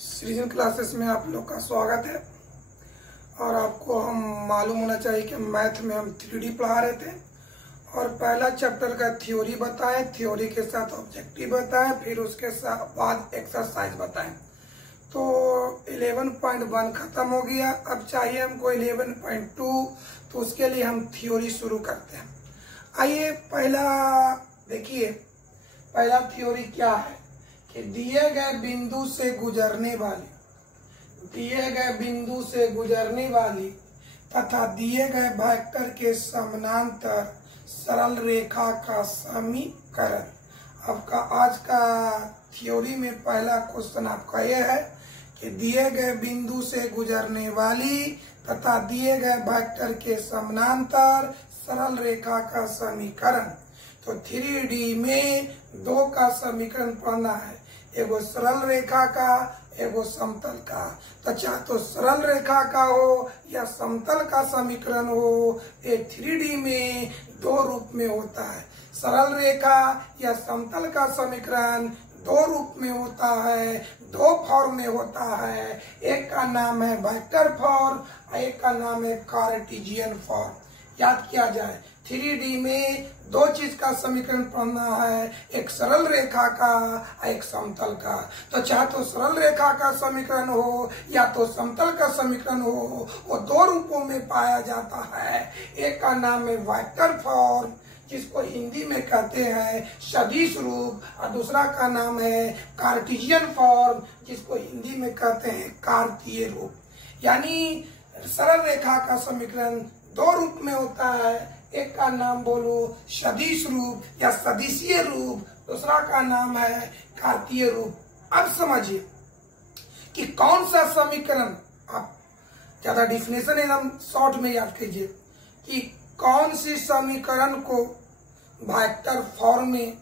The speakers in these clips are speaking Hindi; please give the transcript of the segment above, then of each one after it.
सृजन क्लासेस में आप लोग का स्वागत है। और आपको हम मालूम होना चाहिए कि मैथ में हम 3D पढ़ा रहे थे और पहला चैप्टर का थ्योरी बताएं, थ्योरी के साथ ऑब्जेक्टिव बताएं, फिर उसके बाद एक्सरसाइज बताएं। तो 11.1 खत्म हो गया। अब चाहिए हमको 11.2, तो उसके लिए हम थ्योरी शुरू करते हैं। आइए पहला देखिए, पहला थ्योरी क्या है कि दिए गए बिंदु से गुजरने वाली तथा दिए गए वेक्टर के समानांतर सरल रेखा का समीकरण। आपका आज का थ्योरी में पहला क्वेश्चन आपका यह है कि दिए गए बिंदु से गुजरने वाली तथा दिए गए वेक्टर के समानांतर सरल रेखा का समीकरण। तो 3D में दो का समीकरण पढ़ना है, एगो सरल रेखा का, एगो समतल का। तो चाहे तो सरल रेखा का हो या समतल का समीकरण हो, ये 3D में दो रूप में होता है। सरल रेखा या समतल का समीकरण दो रूप में होता है, दो फॉर्म में होता है। एक का नाम है वेक्टर फॉर्म, एक का नाम है कार्टेशियन फॉर्म। याद किया जाए, 3D में दो चीज का समीकरण पढ़ना है, एक सरल रेखा का, एक समतल का। तो चाहे तो सरल रेखा का समीकरण हो या तो समतल का समीकरण हो, वो दो रूपों में पाया जाता है। एक का नाम है वेक्टर फॉर्म, जिसको हिंदी में कहते हैं सदिश रूप, और दूसरा का नाम है कार्टेशियन फॉर्म, जिसको हिंदी में कहते हैं कार्तीय रूप। यानी सरल रेखा का समीकरण दो रूप में होता है, एक का नाम बोलो सदिश रूप या सदिशीय रूप, दूसरा का नाम है कार्तीय रूप। अब समझिए कि कौन सा समीकरण, आप ज्यादा डिफिनेशन एकदम शॉर्ट में याद कीजिए कि कौन सी समीकरण को वेक्टर फॉर्म में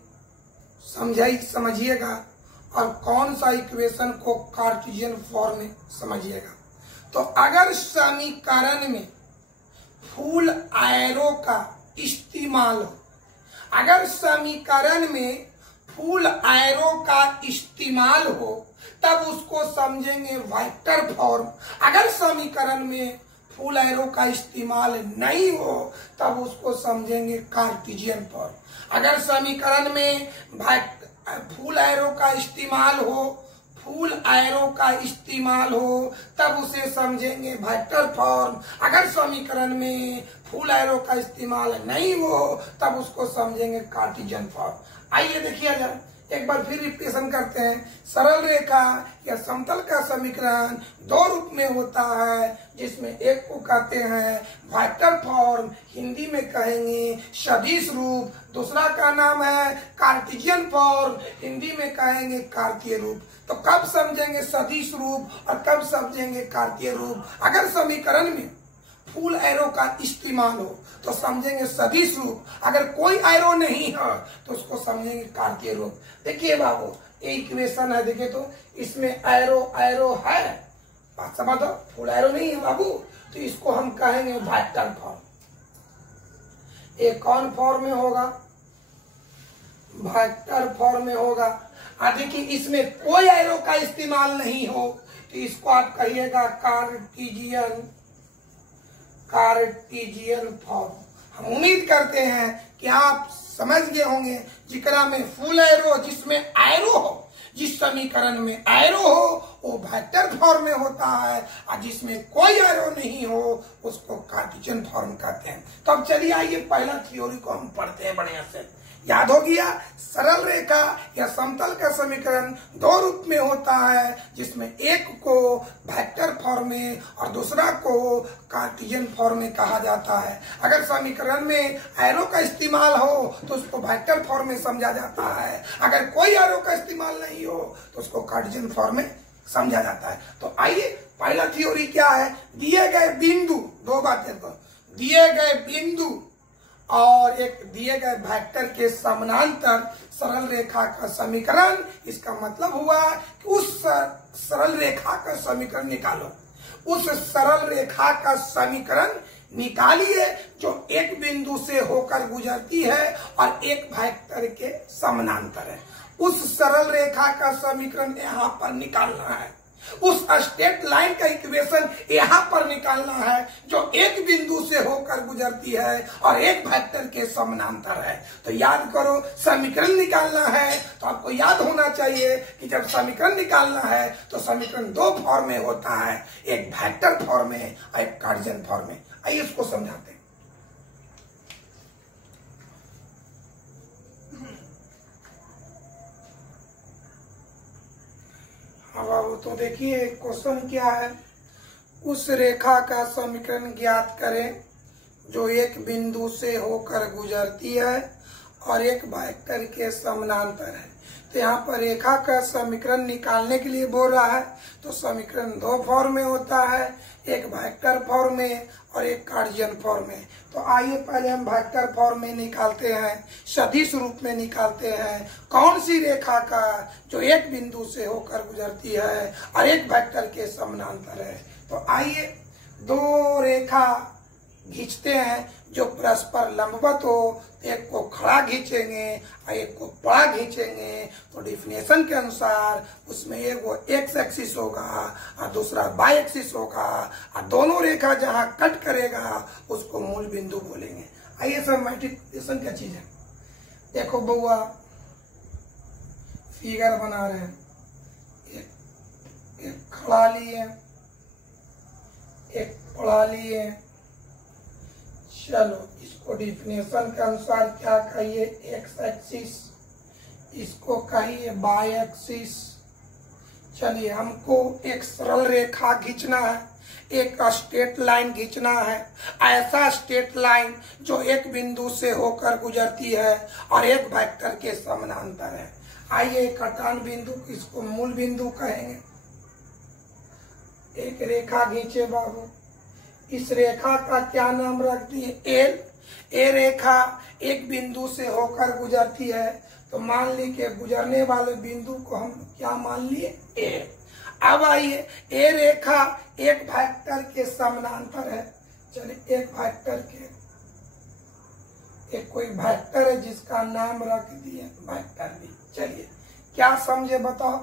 समझिएगा और कौन सा इक्वेशन को कार्टेशियन फॉर्म में समझिएगा। तो अगर समीकरण में फुल एरो का इस्तेमाल हो, अगर समीकरण में फुल एरो का इस्तेमाल हो तब उसको समझेंगे वेक्टर फॉर्म। अगर समीकरण में फुल एरो का इस्तेमाल नहीं हो तब उसको समझेंगे कार्टेशियन फॉर्म। अगर समीकरण में फुल एरो का इस्तेमाल हो, फुल एरो का इस्तेमाल हो तब उसे समझेंगे वेक्टर फॉर्म। अगर समीकरण में फुल एरो का इस्तेमाल नहीं हो तब उसको समझेंगे कार्टेशियन फॉर्म। आइए देखिए जरा एक बार फिर रिपीटेशन करते हैं। सरल रेखा या समतल का समीकरण दो रूप में होता है, जिसमें एक को कहते हैं वेक्टर फॉर्म, हिंदी में कहेंगे सदिश रूप, दूसरा का नाम है कार्टेशियन फॉर्म, हिंदी में कहेंगे कार्तीय रूप। तो कब समझेंगे सदिश रूप और कब समझेंगे कार्तीय रूप? अगर समीकरण में फुल एरो का इस्तेमाल हो तो समझेंगे सदिश रूप, अगर कोई एरो नहीं है तो उसको समझेंगे कार्तीय रूप। देखिए बाबू, ये इक्वेशन है, देखिए तो इसमें एरो है, बात समझो, फुल एरो नहीं है बाबू, तो इसको हम कहेंगे वेक्टर फॉर्म। ये कौन फॉर्म में होगा? वेक्टर फॉर्म में होगा। देखिए इसमें कोई एरो का इस्तेमाल नहीं हो तो इसको आप कहिएगा कार्टेशियन फॉर्म। हम उम्मीद करते हैं कि आप समझ गए होंगे। जिकरा में फुल एरो, जिसमें एरो हो, जिस समीकरण में एरो हो वो वेक्टर फॉर्म में होता है, और जिसमें कोई एरो नहीं हो उसको कार्टेशियन फॉर्म कहते हैं। तो अब चलिए आइए पहला थ्योरी को हम पढ़ते हैं बढ़िया से। याद हो गया, सरल रेखा या समतल का समीकरण दो रूप में होता है, जिसमें एक को वेक्टर फॉर्म में और दूसरा को कार्टेशियन फॉर्म में कहा जाता है। अगर समीकरण में एरो का इस्तेमाल हो तो उसको वेक्टर फॉर्म में समझा जाता है, अगर कोई एरो का इस्तेमाल नहीं हो तो उसको कार्टेशियन फॉर्म में समझा जाता है। तो आइए पहला थ्योरी क्या है? दिए गए बिंदु, दो बातें को, दिए गए बिंदु और एक दिए गए वेक्टर के समानांतर सरल रेखा का समीकरण। इसका मतलब हुआ कि उस सरल रेखा का समीकरण निकालो, उस सरल रेखा का समीकरण निकालिए जो एक बिंदु से होकर गुजरती है और एक वेक्टर के समानांतर है। उस सरल रेखा का समीकरण यहाँ पर निकालना है। उस स्ट्रेट लाइन का इक्वेशन यहाँ पर निकालना है जो एक बिंदु से होकर गुजरती है और एक वेक्टर के समानांतर है। तो याद करो, समीकरण निकालना है तो आपको याद होना चाहिए कि जब समीकरण निकालना है तो समीकरण दो फॉर्म में होता है, एक वेक्टर फॉर्म में और एक कार्टेशियन फॉर्म में। आइए इसको समझाते हैं। अब तो देखिए क्वेश्चन क्या है, उस रेखा का समीकरण ज्ञात करें जो एक बिंदु से होकर गुजरती है और एक वेक्टर के समानांतर है। तो यहाँ पर रेखा का समीकरण निकालने के लिए बोल रहा है, तो समीकरण दो फॉर्म में होता है, एक वेक्टर फॉर्म में और एक कार्टेशियन फॉर्म में। तो आइए पहले हम वेक्टर फॉर्म में निकालते हैं, सदिश रूप में निकालते हैं कौन सी रेखा का जो एक बिंदु से होकर गुजरती है और एक वेक्टर के समानांतर है। तो आइए दो रेखा खींचते हैं जो परस्पर लंबवत हो, एक को खड़ा खींचेंगे और एक को पड़ा खींचेंगे। तो डिफिनेशन के अनुसार उसमें एक वो एक्स एक्सिस होगा और दूसरा वाई एक्सिस होगा और दोनों रेखा जहां कट करेगा उसको मूल बिंदु बोलेंगे। आइए सर, मल्टीप्लिकेशन क्या चीज है, देखो बउआ फिगर बना रहे हैं, एक खड़ा लिए एक पड़ा लिए। चलो इसको डिफिनेशन के अनुसार क्या कहिए, एक्स एक्सिस, इसको कहिए वाई एक्सिस। चलिए हमको एक सरल रेखा खींचना है, एक स्ट्रेट लाइन खींचना है, ऐसा स्ट्रेट लाइन जो एक बिंदु से होकर गुजरती है और एक वेक्टर के समानांतर है। आइए कटान बिंदु, इसको मूल बिंदु कहेंगे। एक रेखा खींचे बाबू, इस रेखा का क्या नाम रख दिए, एल। ए रेखा एक बिंदु से होकर गुजरती है, तो मान ली के गुजरने वाले बिंदु को हम क्या मान लिए, ए। अब आइए ए रेखा एक वेक्टर के समानांतर है। चलिए एक वेक्टर के, एक कोई वेक्टर है जिसका नाम रख दिए वेक्टर बी। चलिए क्या समझे बताओ,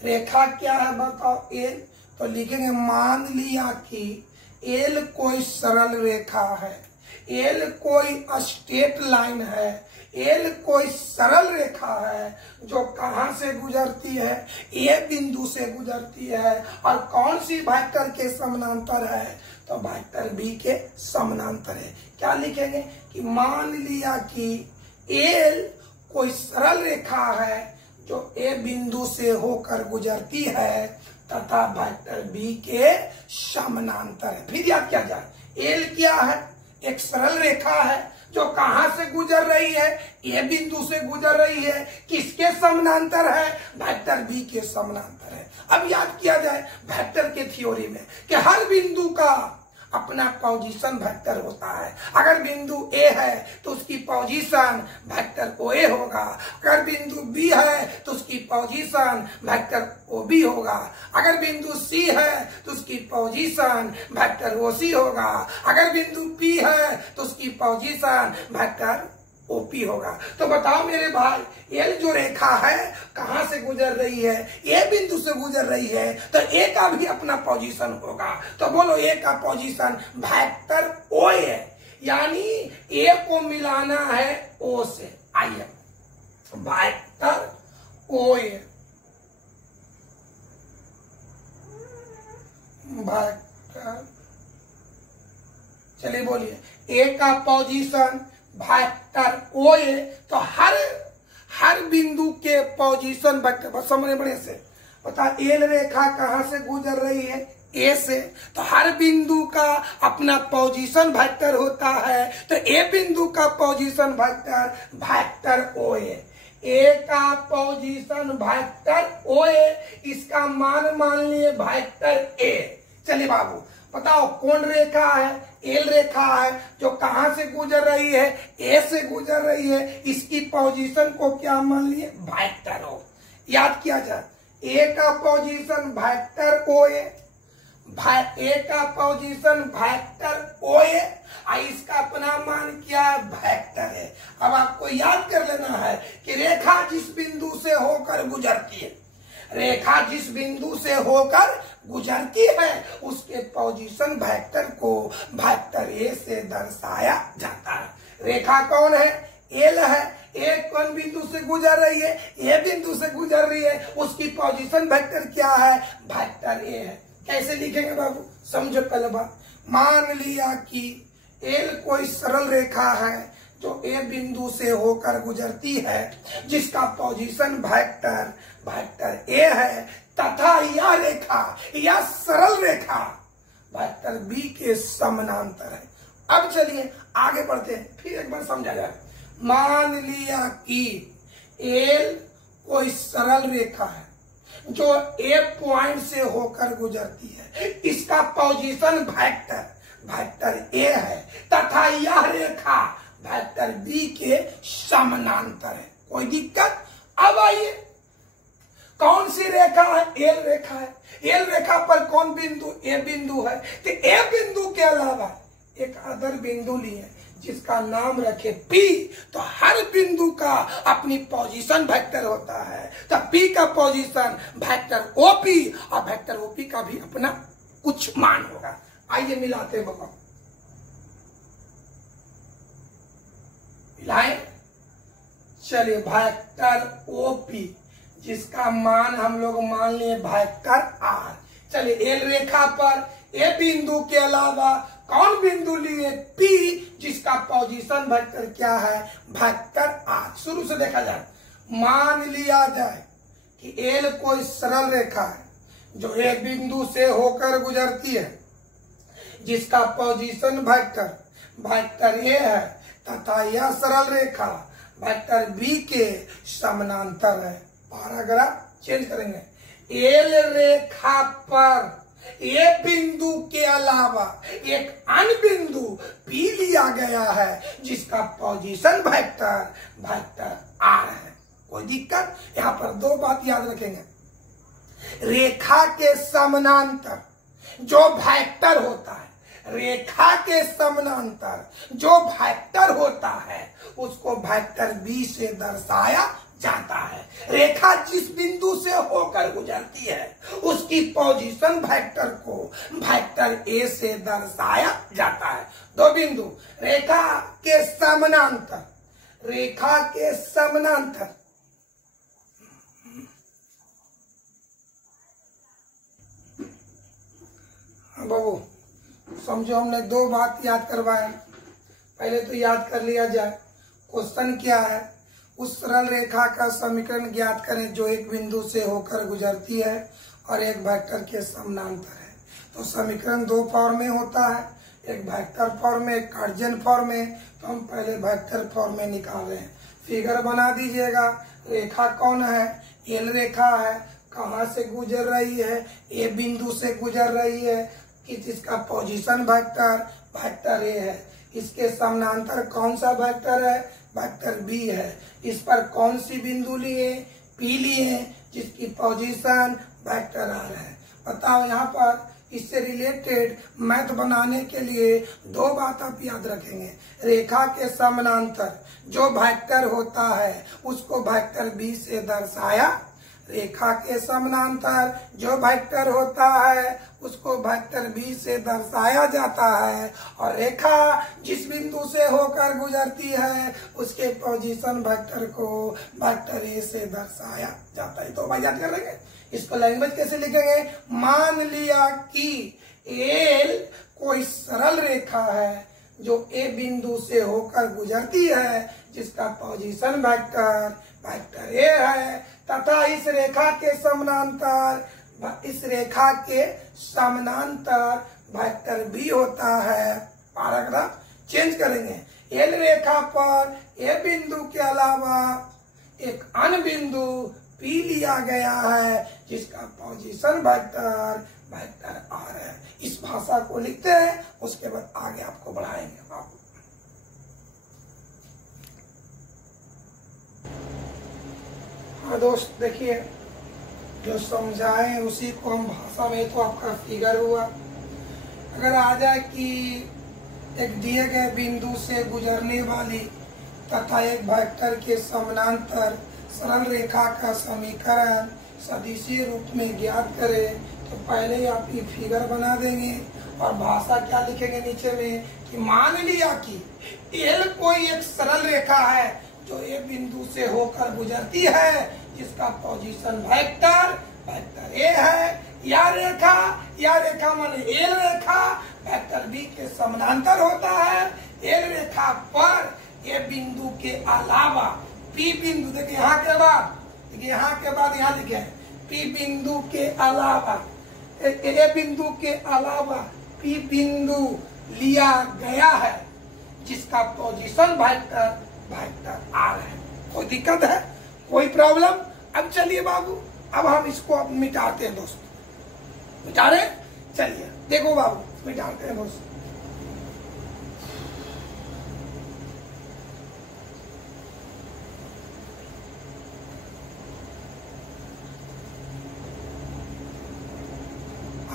रेखा क्या है बताओ, एल। तो लिखेंगे मान लिया कि एल कोई सरल रेखा है, एल कोई स्ट्रेट लाइन है, एल कोई सरल रेखा है जो कहां से गुजरती है, ए बिंदु से गुजरती है और कौन सी वेक्टर के समानांतर है, तो वेक्टर बी के समानांतर है। क्या लिखेंगे कि मान लिया कि एल कोई सरल रेखा है जो ए बिंदु से होकर गुजरती है तथा वेक्टर बी के समानांतर है। फिर याद किया जाए, एल क्या है, एक सरल रेखा है जो कहां से गुजर रही है, ए बिंदु से गुजर रही है, किसके समानांतर है, वेक्टर बी के समानांतर है। अब याद किया जाए वेक्टर के थ्योरी में कि हर बिंदु का अपना पोजीशन वेक्टर होता है। अगर बिंदु ए है तो उसकी पोजीशन वेक्टर ओ ए होगा, अगर बिंदु बी है तो उसकी पोजीशन वेक्टर ओ बी होगा, अगर बिंदु सी है तो उसकी पोजीशन वेक्टर ओ सी होगा, अगर बिंदु पी है तो उसकी पोजीशन वेक्टर ओपी होगा। तो बताओ मेरे भाई, एल जो रेखा है कहां से गुजर रही है, ए बिंदु से गुजर रही है, तो ए का भी अपना पोजीशन होगा। तो बोलो ए का पोजीशन वेक्टर ओ है, यानी ए को मिलाना है ओ से। आइए वेक्टर ओ है, वेक्टर, चलिए बोलिए, ए का पोजीशन वेक्टर ओ ए, तो हर बिंदु के पोजीशन वेक्टर, बस समझने बड़े से बता, एल रेखा कहां से गुजर रही है, ए से, तो हर बिंदु का अपना पोजीशन वेक्टर होता है। तो ए बिंदु का position vector vector O A का पोजीशन वेक्टर ओ ए, इसका मान लिए वेक्टर ए। चलिए बाबू बताओ कौन रेखा है, एल रेखा है जो कहां से गुजर रही है, ए से गुजर रही है, इसकी पोजीशन को क्या मान लिए, वेक्टर ओ। याद किया जाए, ए का पोजीशन वेक्टर ओ ए, ए का पोजीशन वेक्टर ओ ए, इसका अपना मान क्या है, वेक्टर है। अब आपको याद कर लेना है कि रेखा जिस बिंदु से होकर गुजरती है, रेखा जिस बिंदु से होकर गुजरती है उसके पोजीशन वेक्टर को वेक्टर ए से दर्शाया जाता है। रेखा कौन है? एल है। ए कौन बिंदु से गुजर रही है? ए बिंदु से गुजर रही है, उसकी पोजीशन वेक्टर क्या है? वेक्टर ए है। कैसे लिखेंगे बाबू? समझो पहले बात। मान लिया कि एल कोई सरल रेखा है जो ए बिंदु से होकर गुजरती है, जिसका पोजीशन वेक्टर वेक्टर ए है, तथा यह रेखा या सरल रेखा वेक्टर बी के समानांतर है। अब चलिए आगे बढ़ते हैं, फिर एक बार समझा जाए। मान लिया कि एल कोई सरल रेखा है जो ए पॉइंट से होकर गुजरती है, इसका पोजीशन वेक्टर वेक्टर ए है, तथा यह रेखा वेक्टर बी के समानांतर है। कोई दिक्कत? अब आइए, कौन सी रेखा है? एल रेखा है। एल रेखा पर कौन बिंदु? ए बिंदु है। तो ए बिंदु के अलावा एक अदर बिंदु लिए जिसका नाम रखे पी, तो हर बिंदु का अपनी पोजीशन वेक्टर होता है। तो पी का पोजीशन वेक्टर ओपी और वेक्टर ओपी का भी अपना कुछ मान होगा। आइए मिलाते हैं बाबा, मिलाएं। चलिए, वेक्टर ओपी जिसका मान हम लोग मान लिए वेक्टर आर। चलिए, एल रेखा पर ए बिंदु के अलावा कौन बिंदु लिए? पी, जिसका पोजीशन वेक्टर क्या है? Vector R. शुरू से देखा जाए, मान लिया जाए कि एल कोई सरल रेखा है जो ए बिंदु से होकर गुजरती है, जिसका पोजीशन वेक्टर वेक्टर ए है, तथा यह सरल रेखा वेक्टर बी के समानांतर है। पैराग्राफ चेंज करेंगे। एल रेखा पर ए बिंदु के अलावा एक अन्य बिंदु पी लिया गया है, जिसका पोजीशन वेक्टर वेक्टर आर है। कोई दिक्कत? यहाँ पर दो बात याद रखेंगे। रेखा के समानांतर जो वेक्टर होता है, रेखा के समानांतर जो वेक्टर होता है, उसको वेक्टर बी से दर्शाया जाता है। रेखा जिस बिंदु से होकर गुजरती है उसकी पोजीशन वेक्टर को वेक्टर ए से दर्शाया जाता है। दो बिंदु रेखा के समानांतर, रेखा के समानांतर बाबू समझो, हमने दो बात याद करवाए। पहले तो याद कर लिया जाए, क्वेश्चन क्या है? उस सरल रेखा का समीकरण ज्ञात करें जो एक बिंदु से होकर गुजरती है और एक वेक्टर के समानांतर है। तो समीकरण दो फॉर्म में होता है, एक वेक्टर फॉर्म में, एक कार्टेशियन फॉर्म में। तो हम पहले वेक्टर फॉर्म में निकाल रहे हैं। फिगर बना दीजिएगा। रेखा कौन है? एल रेखा है। कहाँ से गुजर रही है? ए बिंदु से गुजर रही है, कि जिसका पोजीशन वेक्टर वेक्टर ए है। इसके समानांतर कौन सा वेक्टर है? वेक्टर बी है। इस पर कौन सी बिंदु लिए? पी लिए, जिसकी पोजीशन वेक्टर आर है। बताओ, यहाँ पर इससे रिलेटेड मैथ बनाने के लिए दो बात आप याद रखेंगे। रेखा के समानांतर जो वेक्टर होता है उसको वेक्टर बी से दर्शाया, रेखा के समानांतर जो वेक्टर होता है उसको वेक्टर बी से दर्शाया जाता है, और रेखा जिस बिंदु से होकर गुजरती है उसके पोजीशन वेक्टर को वेक्टर ए से दर्शाया जाता है। तो भाई याद कर लेंगे। इसको लैंग्वेज कैसे लिखेंगे? मान लिया कि एल कोई सरल रेखा है जो ए बिंदु से होकर गुजरती है, जिसका पोजीशन वेक्टर वेक्टर ए है, तथा इस रेखा के समानांतर वेक्टर बी होता है। पैराग्राफ चेंज करेंगे। एल रेखा पर ए बिंदु के अलावा एक अन्य बिंदु पी लिया गया है, जिसका पोजीशन वेक्टर वेक्टर आर है। इस भाषा को लिखते हैं, उसके बाद आगे आपको बढ़ाएंगे बाबू। हाँ दोस्त, देखिए, जो समझाए उसी को हम भाषा में, तो आपका फिगर हुआ। अगर आ जाए कि एक दिए गए बिंदु से गुजरने वाली तथा एक वेक्टर के समानांतर सरल रेखा का समीकरण सदिशीय रूप में ज्ञात करें तो पहले ही आप ये फिगर बना देंगे और भाषा क्या लिखेंगे नीचे में कि मान लिया कि एल कोई एक सरल रेखा है जो ए बिंदु से होकर गुजरती है जिसका पोजीशन वेक्टर ए है। या रेखा माने एल रेखा वेक्टर बी के समानांतर होता है। एल रेखा पर ए बिंदु के अलावा पी बिंदु, देखिए यहाँ के बाद यहाँ लिखे है पी बिंदु के अलावा ए बिंदु के अलावा पी बिंदु लिया गया है जिसका पोजीशन वेक्टर आर है। कोई दिक्कत है, कोई प्रॉब्लम? अब चलिए बाबू, अब हम इसको अब मिटाते हैं दोस्तों। मिटा रहे? चलिए देखो बाबू, मिटाते हैं दोस्तों।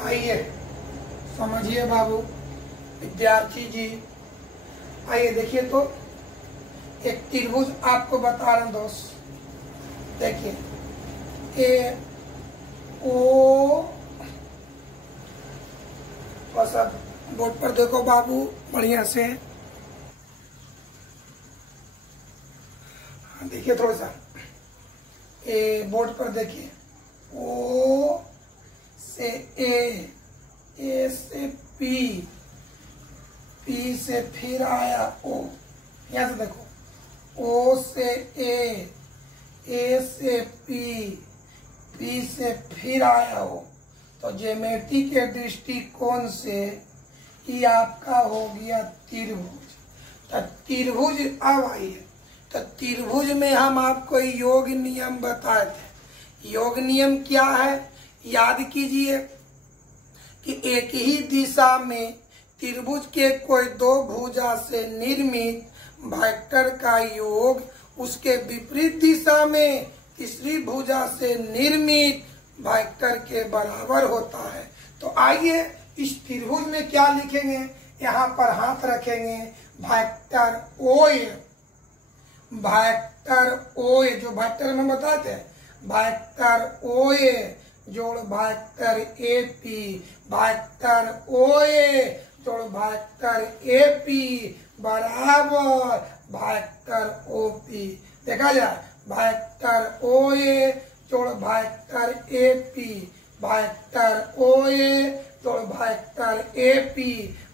आइए समझिए बाबू, विद्यार्थी जी आइए देखिए तो एक त्रिभुज आपको बता रहे हैं दोस्त। देखिए ए ओ, बस अब बोर्ड पर देखो बाबू बढ़िया से, देखिए थोड़ा सा ए बोर्ड पर देखिए, ओ से ए से पी, पी से फिर आया ओ, यहां से देखो ओ से ए से पी, पी से फिर आया हो, तो ज्योमेट्री के दृष्टिकोण से ये आपका हो गया त्रिभुज। तो त्रिभुज अब आइए, तो त्रिभुज में हम आपको योग नियम बताए थे। योग नियम क्या है याद कीजिए कि एक ही दिशा में त्रिभुज के कोई दो भुजा से निर्मित वेक्टर का योग उसके विपरीत दिशा में तीसरी भुजा से निर्मित वेक्टर के बराबर होता है। तो आइए इस त्रिभुज में क्या लिखेंगे, यहाँ पर हाथ रखेंगे, वेक्टर ओ जो वेक्टर में बताते हैं, वेक्टर ओ जोड़ vector A P, vector O जोड़ वेक्टर ए पी बराबर वेक्टर ओ पी। देखा जाए, वेक्टर ओ जोड़ vector A P, vector O जोड़ वेक्टर ए पी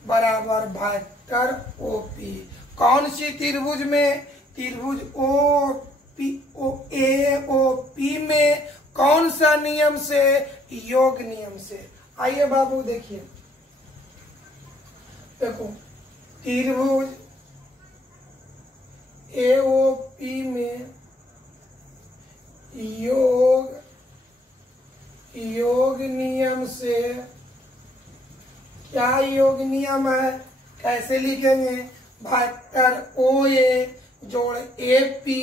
बराबर वेक्टर ओ पी। कौन सी त्रिभुज में? त्रिभुज ओ पी में कौन सा नियम से? योग नियम से। आइए बाबू देखिए, देखो त्रिभुज एओपी में योग नियम से, क्या योग नियम है, कैसे लिखेंगे? वेक्टर ओ जोड़ ए पी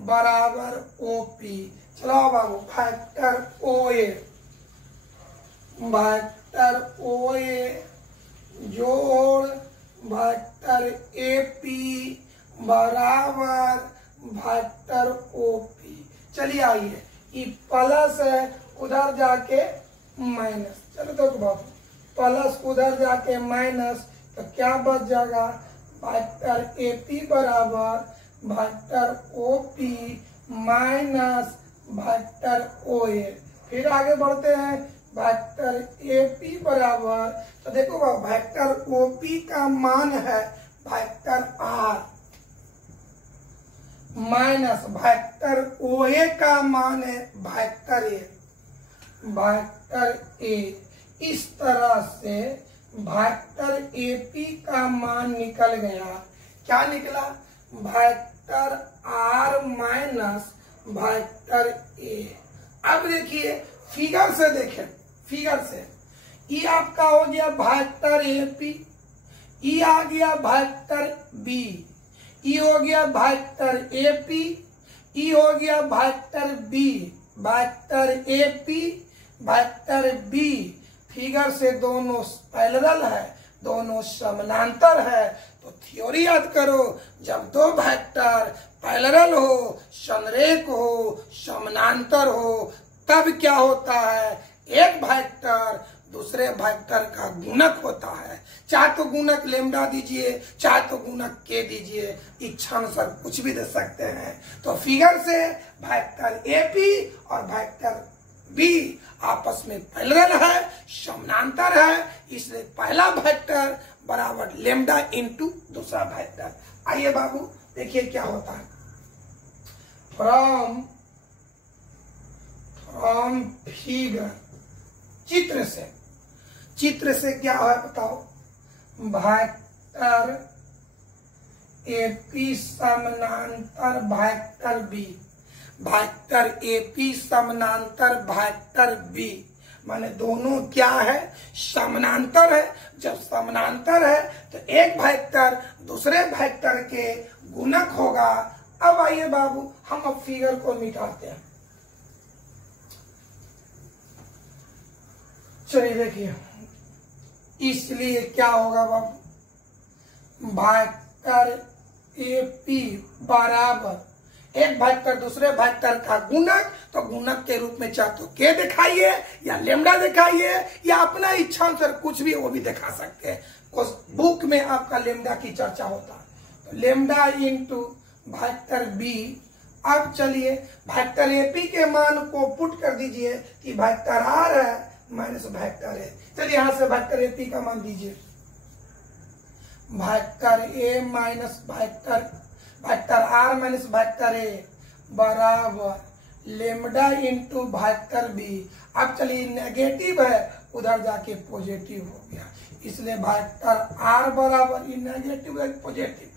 बराबर ओ पी। चलो बाबू, वेक्टर ओ जोड़ वेक्टर ए पी बराबर वेक्टर ओ पी। चलिए आइए, ये प्लस है उधर जाके माइनस, चलो देखो बाबू प्लस उधर जाके माइनस, तो क्या बच जाएगा? वेक्टर ए पी बराबर vector O P minus vector O A. फिर आगे बढ़ते हैं, वेक्टर ए पी बराबर, तो देखो वेक्टर ओ पी का मान है vector R minus vector O A का मान है वेक्टर ए। इस तरह से वेक्टर ए पी का मान निकल गया। क्या निकला? Vector R minus vector A. अब देखिए फिगर से देखें, फिगर से ये आपका हो गया वेक्टर ए पी, ये आ गया वेक्टर बी, ये हो गया वेक्टर ए पी, ये हो गया vector B, vector A P vector B. Figure से दोनों पैरेलल है, दोनों समानांतर है। तो थ्योरी याद करो, जब दो वेक्टर पैरेलल हो, संरेख हो, समानांतर हो, तब क्या होता है, एक वेक्टर दूसरे वेक्टर का गुणक होता है। चाहे तो गुणक लेमडा दीजिए, चाहे तो गुणक के दीजिए, इच्छा अनुसार कुछ भी दे सकते हैं। तो फिगर से वेक्टर एपी और वेक्टर बी आपस में पैरेलल है, समानांतर है, इसलिए पहला वेक्टर बराबर लेमडा इंटू दूसरा वेक्टर। आइए बाबू देखिए क्या होता है। फ्रॉम फिगर, चित्र से क्या है बताओ, वेक्टर एपी समानांतर वेक्टर बी, वेक्टर एपी समानांतर वेक्टर बी, माने दोनों क्या है, समानांतर है। जब समानांतर है तो एक वेक्टर दूसरे वेक्टर के गुणक होगा। अब आइए बाबू हम अब फिगर को मिटाते हैं। चलिए देखिए, इसलिए क्या होगा बाबू, वेक्टर एपी बराबर एक वेक्टर दूसरे वेक्टर का गुणक, तो गुणक के रूप में चाहे तो के दिखाइए या लेमडा दिखाइए या अपना इच्छा अनुसार कुछ भी वो भी दिखा सकते हैं। उस बुक में आपका लेमडा की चर्चा होता है। तो लेमडा इंटू वेक्टर बी। अब चलिए वेक्टर एपी के मान को पुट कर दीजिए कि वेक्टर आर है माइनस वेक्टर है। चलिए यहां से वेक्टर एपी का मान दीजिए, vector A minus vector R minus vector A बराबर लेमडा इंटू वेक्टर बी। अब चलिए नेगेटिव है उधर जाके पॉजिटिव हो गया, इसलिए वेक्टर आर बराबर नेगेटिव है पॉजिटिव।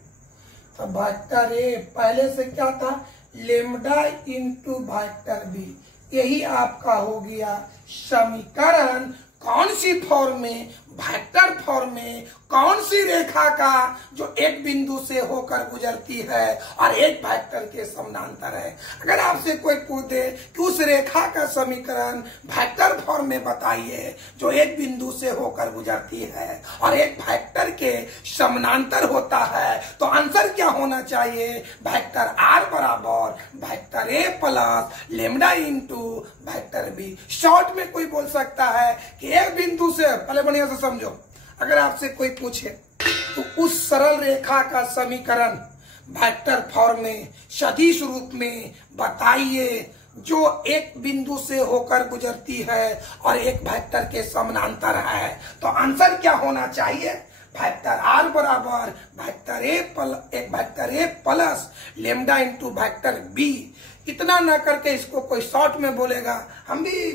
तो वेक्टर ए पहले से क्या था, लेमडा इंटू वेक्टर बी, यही आपका हो गया समीकरण। कौन सी फॉर्म में, वेक्टर फॉर्म में, कौन सी रेखा का जो एक बिंदु से होकर गुजरती है और एक वेक्टर के समानांतर है। अगर आपसे कोई पूछे कि उस रेखा का समीकरण वेक्टर फॉर्म में बताइए जो एक बिंदु से होकर गुजरती है और एक वेक्टर के समानांतर होता है, तो आंसर क्या होना चाहिए, वेक्टर आर बराबर vector A plus lambda into vector B. Short में कोई बोल सकता है कि एक बिंदु से, पहले बढ़िया से समझो, अगर आपसे कोई पूछे तो उस सरल रेखा का समीकरण वेक्टर फॉर्म में सदिश रूप में बताइए जो एक बिंदु से होकर गुजरती है और एक वेक्टर के समानांतर है, तो आंसर क्या होना चाहिए, वेक्टर आर बराबर vector A plus lambda into vector B. इतना ना करके इसको कोई शॉर्ट में बोलेगा, हम भी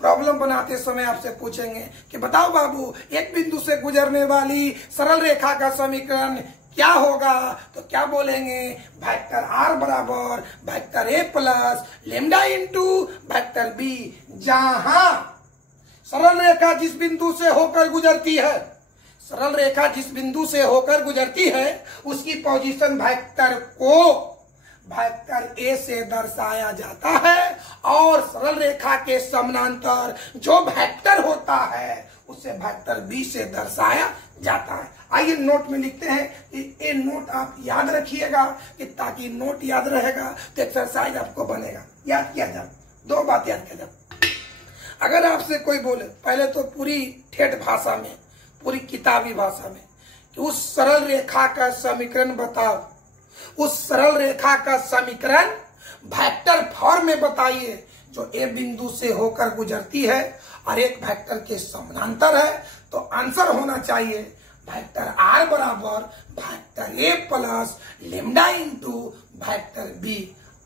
प्रॉब्लम बनाते समय आपसे पूछेंगे कि बताओ बाबू एक बिंदु से गुजरने वाली सरल रेखा का समीकरण क्या होगा, तो क्या बोलेंगे, वेक्टर आर बराबर vector A plus lambda into vector B. जहां सरल रेखा जिस बिंदु से होकर गुजरती है, सरल रेखा जिस बिंदु से होकर गुजरती है उसकी पोजीशन वेक्टर को वेक्टर ए से दर्शाया जाता है और सरल रेखा के समानांतर जो वेक्टर होता है उसे वेक्टर बी से दर्शाया जाता है। आइए नोट में लिखते हैं कि ये नोट आप याद रखिएगा कि ताकि नोट याद रहेगा तो एक्सरसाइज आपको बनेगा। याद किया जाए, दो बात याद किया जाए। अगर आपसे कोई बोले पहले तो पूरी ठेठ भाषा में, पूरी किताबी भाषा में कि उस सरल रेखा का समीकरण बताओ, उस सरल रेखा का समीकरण वेक्टर फॉर्म में बताइए जो ए बिंदु से होकर गुजरती है और एक वेक्टर के समानांतर है, तो आंसर होना चाहिए वेक्टर आर बराबर vector A plus lambda into vector B.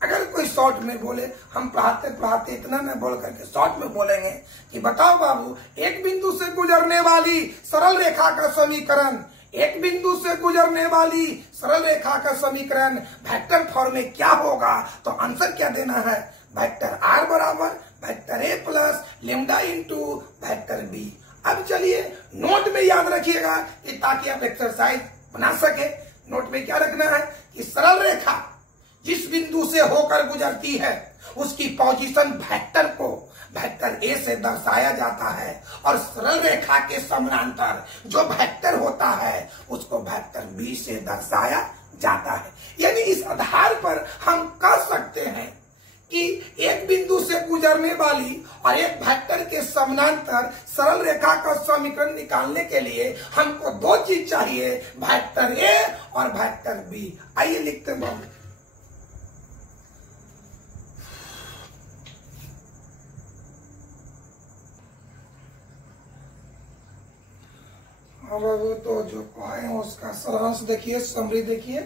अगर कोई शॉर्ट में बोले, हम पढ़ाते पढ़ाते इतना न बोल करके शॉर्ट में बोलेंगे कि बताओ बाबू एक बिंदु से गुजरने वाली सरल रेखा का समीकरण, एक बिंदु से गुजरने वाली सरल रेखा का समीकरण वेक्टर फॉर्म में क्या होगा, तो आंसर क्या देना है, वेक्टर आर बराबर vector A plus lambda into vector B. अब चलिए नोट में याद रखिएगा कि ताकि आप एक्सरसाइज बना सके। नोट में क्या रखना है कि सरल रेखा जिस बिंदु से होकर गुजरती है उसकी पोजीशन वेक्टर को वेक्टर ए से दर्शाया जाता है और सरल रेखा के समानांतर जो वेक्टर होता है उसको वेक्टर बी से दर्शाया जाता है। यानी इस आधार पर हम कह सकते हैं कि एक बिंदु से से गुजरने वाली और एक वेक्टर के समानांतर सरल रेखा का समीकरण निकालने के लिए हमको दो चीज चाहिए, वेक्टर ए और वेक्टर बी। आइए लिखते हैं। अब तो जो है उसका सारांश देखिए, समरी देखिए।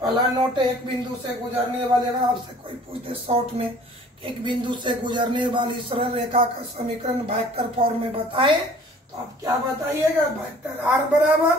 पहला नोट है, एक बिंदु से गुजरने वाले, अगर आपसे कोई पूछते शॉर्ट में एक बिंदु से गुजरने वाली सरल रेखा का समीकरण वेक्टर फॉर्म में बताएं, तो आप क्या बताइएगा? वेक्टर आर बराबर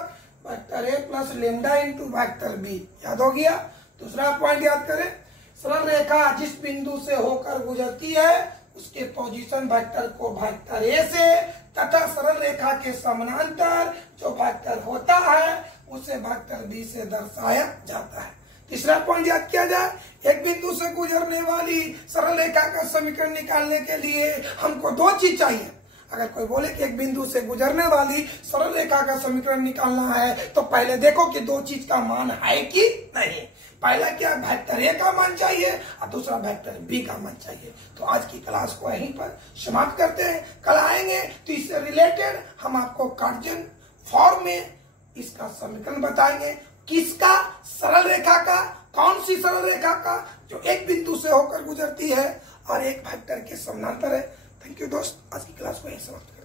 vector A plus lambda into vector B. याद हो गया? दूसरा पॉइंट याद करें, सरल रेखा जिस बिंदु से होकर गुजरती है उसके पोजीशन वेक्टर को वेक्टर ए से तथा सरल रेखा के समानांतर जो वेक्टर होता है उसे वेक्टर बी से दर्शाया जाता है। तीसरा पॉइंट याद किया जाए, एक बिंदु से गुजरने वाली सरल रेखा का समीकरण निकालने के लिए हमको दो चीज चाहिए। अगर कोई बोले कि एक बिंदु से गुजरने वाली सरल रेखा का समीकरण निकालना है तो पहले देखो कि दो चीज का मान है कि नहीं। पहला क्या, वेक्टर ए का मान चाहिए और दूसरा वेक्टर बी का मान चाहिए। तो आज की क्लास को यहीं पर समाप्त करते हैं। कल आएंगे तो इससे रिलेटेड हम आपको कार्टेशियन फॉर्म में इसका समीकरण बताएंगे। किसका? सरल रेखा का। कौन सी सरल रेखा का? जो एक बिंदु से होकर गुजरती है और एक वेक्टर के समानांतर है। थैंक यू दोस्त, आज की क्लास को यहीं समाप्त।